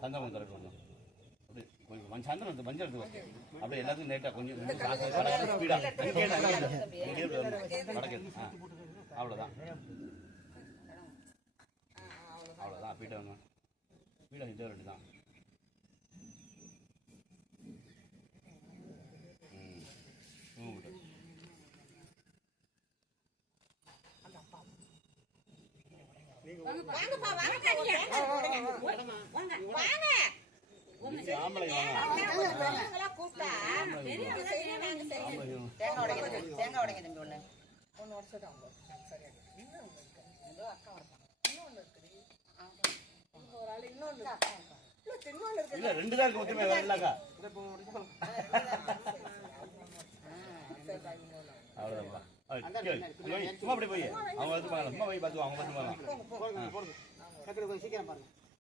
சந்தனம் அப்படி கொஞ்சம் சந்தனம் மஞ்சள் எடுத்து. அப்படியே எல்லாத்துக்கும் நேட்டாக கொஞ்சம் ஆ அவ்வளோதான். அவ்வளோதான். ஸ்பீடாக வேணும் ஸ்பீடாக இதே ரெண்டு தான். வாங்கப்பா வாங்க வாங்க வாங்க. இது ஆம்பளை கூப்பிட்டா தேங்காய் உடைக்க தம்பி ஒன்று ரெண்டு தான் இருக்கு ஒத்துமே வேற சும்மா அப்படி போய். அவங்க வந்து பாருங்க. சும்மா போய் பார்த்து அவங்க பார்த்து பாருங்க. சீக்கிரம் பாருங்க.